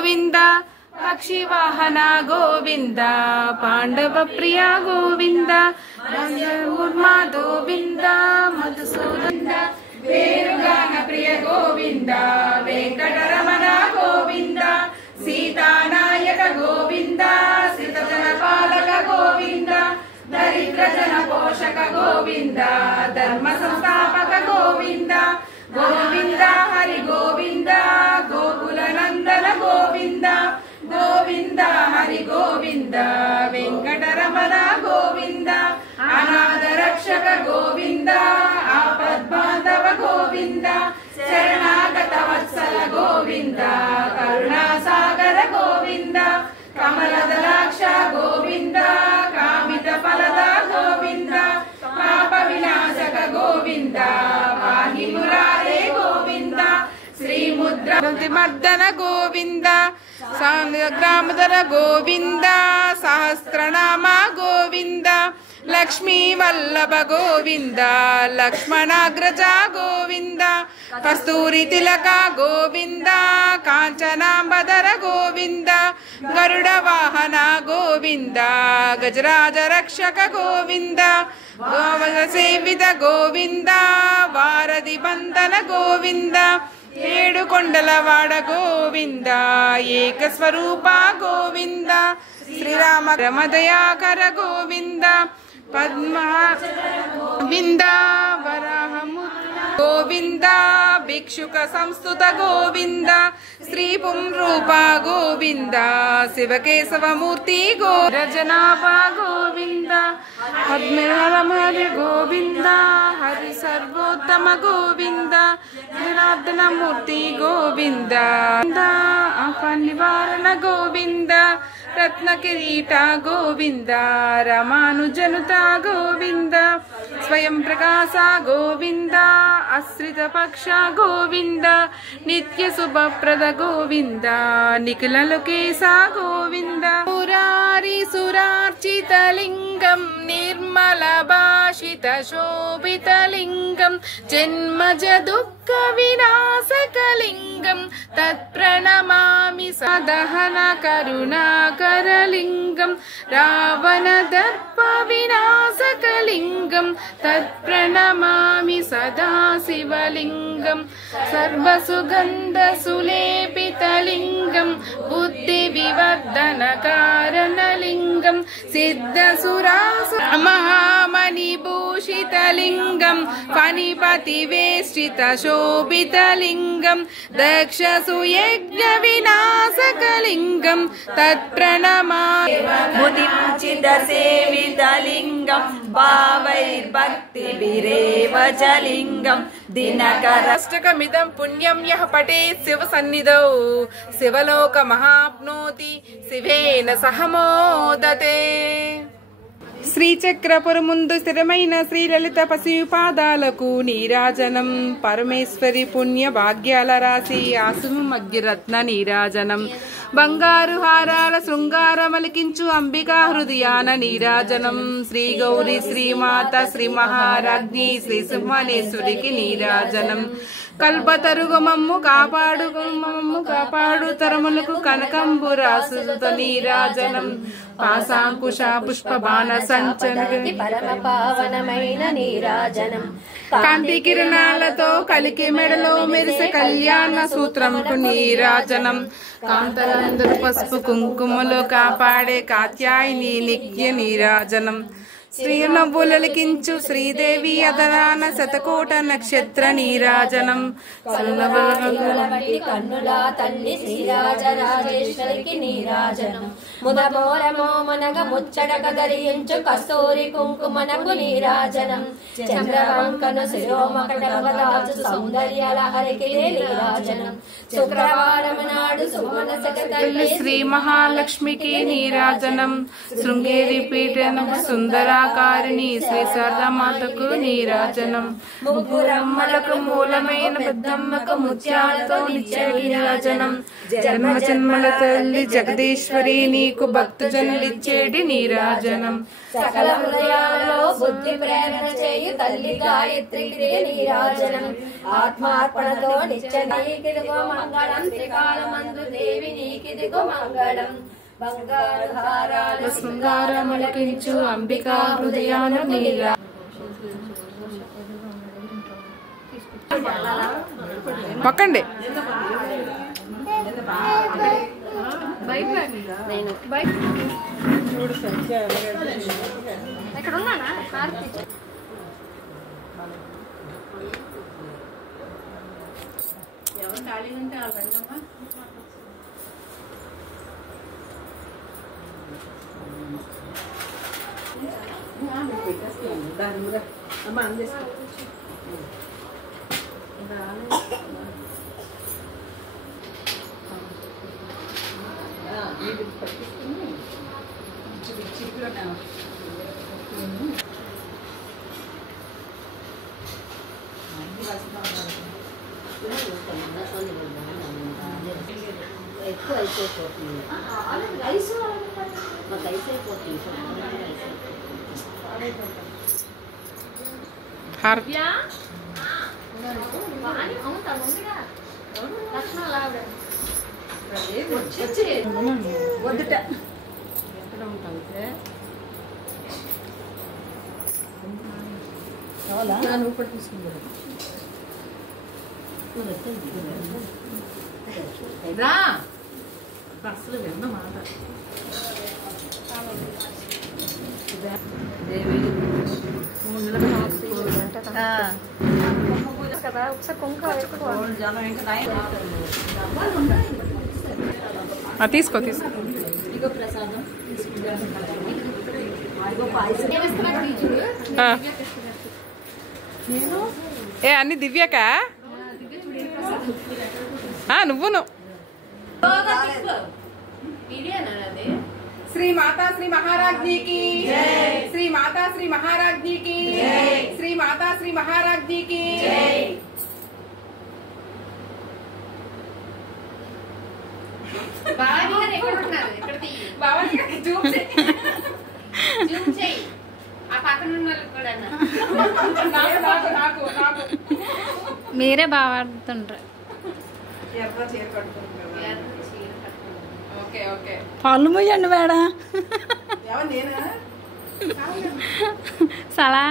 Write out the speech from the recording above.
గోవింద పక్షివాహన గోవింద పాండవ ప్రియ గోవింద నందమూర్మ గోవింద మధుసూదన వేణుగాన ప్రియ గోవింద వెంకటరమణ గోవింద సీతానాయక గోవింద శ్రీతజన పాలక గోవింద దరిద్ర జన పోషక గోవింద ధర్మ సంస్థాపక గోవింద గోవింద హరి గోవింద గోకుల నందన గోవింద గోవింద హరి గోవింద వెంకటరమణ గోవింద అనాథ రక్షక గోవింద ఆపద్బాంధవ గోవింద శరణాగత వత్సల గోవింద కరుణాసాగర గోవింద కమలదలాక్ష గోవింద కామిత ఫలద గోవింద పాప వినాశక గోవింద పాహి మురారే గోవింద శ్రీముద్ర మర్దన గోవింద గ్రామధర గోవింద సహస్రనామ గోవింద లక్ష్మీ వల్లభ గోవింద లక్ష్మణాగ్రజ గోవింద కస్తూరి తిలక గోవింద కాంచనాంబధర గోవింద గరుడ వాహన గోవింద గజరాజ రక్షక గోవింద గోవద సేవిత గోవింద వారధి బంధన గోవింద ఏడు కొండలవాడ గోవింద ఏక స్వరూప గోవింద శ్రీరామ రమదయాకర గోవింద పద్మ వింద వరాహముద్ర గోవింద భిక్షుక సంస్థుత గోవింద శ్రీ పుంరూప గోవింద శివకేశవమూర్తి గోరజనాభ గోవింద పద్మహరి గోవింద హరి సర్వోత్తమ గోవింద జనార్దన మూర్తి గోవింద నివారణ గోవింద రత్న కిరీట గోవింద రామానుజనుత గోవింద స్వయం ప్రకాశ గోవింద ఆశ్రిత పక్ష గోవింద నిత్య శుభప్రద గోవింద నిఖిల లోకేశ గోవింద మురారి సురార్చిత లింగం నిర్మల భాషిత శోభిత లింగం జన్మజ దుఃఖ వినాశకలింగం తత్ప్రణమామి సదహన కరుణాకరలింగం రావణ దర్ప వినాశకలింగం తత్ప్రణమామి సదా శివలింగం సర్వసుగంధ సులేపితలింగం బుద్ధి వివర్ధన కారణలింగం సిద్ధసురాస మహామణి భూషితలింగం ఫణిపతి వేష్టిత శోభితలింగం దక్ష సుయజ్ఞ వినాశకలింగం తత్ప్రణమామి మునించిత సేవితలింగం భావైర్భక్తిభిరేవ చలింగం దినకరష్టకమిదం పుణ్యం యః పఠేత్ శివ సన్నిధౌ శివలోక మహాప్నోతి శివేన సహ మోదతే. శ్రీచక్రపురం ముందు స్థిరమైన శ్రీలలిత పశుపాదాలకు నీరాజనం పరమేశ్వరి పుణ్య భాగ్యాల రాశి ఆసుము మధ్యరత్న నీరాజనం బంగారు హారాల శృంగారమలికించు అంబికా హృదయాన నీరాజనం శ్రీ గౌరీ శ్రీమాత శ్రీ మహారాజ్ఞి శ్రీ సింహనేశ్వరికి నీరాజనం కల్పతరుగు మమ్ము కాపాడు తరములకు కనకంబు రాసుత నీరాజనం పాశాంకుశ పుష్ప బాణ సంచన పరమ పావనమైన నీరాజనం కాంతి కిరణాలతో కలికి మెడలో మెరిసే కళ్యాణ సూత్రంకు నీరాజనం కాంతలందరూ పసుపు కుంకుమలో కాపాడే కాత్యాయని నిత్య నీరాజనం శ్రీ నవ్వులకించు శ్రీదేవి అదరాన శతకోట నక్షత్ర నీరాజనం కన్నుల తల్లి శ్రీరాజరాజేశ్వరికి నీరాజనం ముదమోరమో మనగ ముచ్చడక ధరించు కస్తూరి కుంకుమనకు నీరాజనం చంద్రవంకను శిరోమకటమదాచు సౌందర్య లహరికి నీరాజనం శుక్రవారం నాడు సుమనసక తల్లి శ్రీ మహాలక్ష్మికి నీరాజనం శృంగేరి పీఠన సుందరా మంగళాకారిణి శ్రీ శారదామాతకు నీరాజనం ముగ్గురమ్మలకు మూలమైన పెద్దమ్మకు ముత్యాలతో నిత్య నీరాజనం జన్మ జన్మల తల్లి జగదీశ్వరి నీకు భక్తజనులిచ్చేటి నీరాజనం సకల హృదయాలలో బుద్ధి ప్రేరణ చేయు తల్లి గాయత్రికి నీరాజనం ఆత్మార్పణతో నిత్య నీకిదిగో మంగళం త్రికాలమందు దేవి నీకిదిగో మంగళం బంగారు హారాలు శృంగారములకించు అంబికా హృదయాన నీరా పక్కండి ఇక్కడ ఉన్నానా ఎవరు ఖాళీ ఉంటే వాళ్ళు రండమ్మా. అమ్మా అందేసుకో. ఎక్కువ అయిపోతుంది మాకు అయిపోతుంది వద్దుట నువ్వు కూడా తీసుకుంటా రా అసలు విన్న మాట కదా ఒకసారి కుంకుమ తీసుకో తీసుకో ప్రసాదం ఏ అన్ని దివ్యక నువ్వును శ్రీ మాతా శ్రీ మహారాజ్ఞికి శ్రీ మాతా శ్రీ మహారాజ్ఞికి శ్రీ మాతా శ్రీ మహారాజ్ఞికి మీరే బాగా ఆడుతుంటారు పళ్ళు ముయ్యండి మేడం చాలా